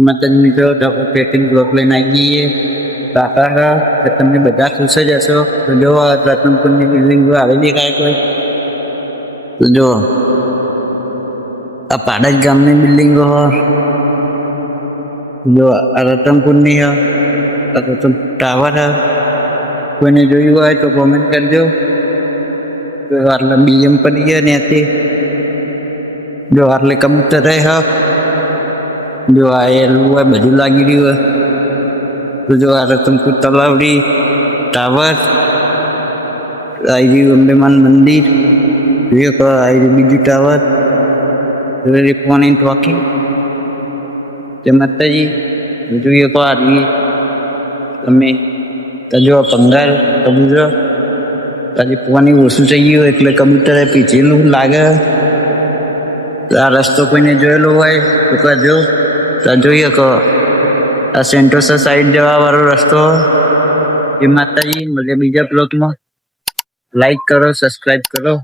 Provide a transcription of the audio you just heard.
માતાજી મિત્રો packing block લઈને આવી જઈએ કાકા તો તમને બધા ખુશ જ હશો. તો જો રતનપુરની બિલ્ડિંગ આવે દેખાય કોઈ તો જો આ પાડજ ગામની બિલ્ડિંગો જો આ રતનપુરની આ રતન ટાવર કોઈને જોયું હોય તો કોમેન્ટ કરજો. તો આટલે બીએમ પડી ગયા ત્યાંથી જો આટલે કબૂતર રહે જો આ એલું હોય બધું લાગી રહ્યું હોય. તો જો આ રતનપુર તલાવડી ટાવર આવી રહ્યું અંબેમાન મંદિર જોઈએ આવી રહ્યું બીજું ટાવર પાણી ટોકી જય માતાજી જોઈએ તો આવી તમે તો જો પંગાર કબૂતર તાજી પાણી ઓછું થઈ ગયું એટલે કબૂતરે પીછેલું લાગે. આ રસ્તો કોઈને જોયેલો હોય તો કહેજો. તો જોઈએ કહો આ સેન્ટોસા સાઈડ જવા વાળો રસ્તો. એ માતાજી મળે બીજા બ્લોગમાં. લાઈક કરો, સબસ્ક્રાઈબ કરો.